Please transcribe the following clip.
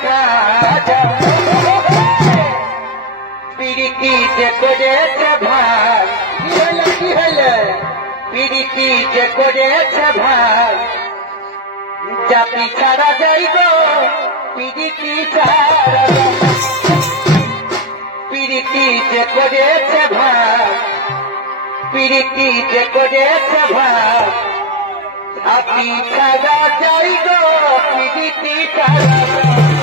দেখা যায় পিরিতি যে করেছে ভাই কি হলে পিরিতি যে করেছে ভাই জাতি ছাড়া যাইব পিরিতি ছাড়া পিরিতি যে করেছে ভাই পিরিতি যে করেছে ভাই জাতি ছাড়া যাইব পিরিতি ছাড়া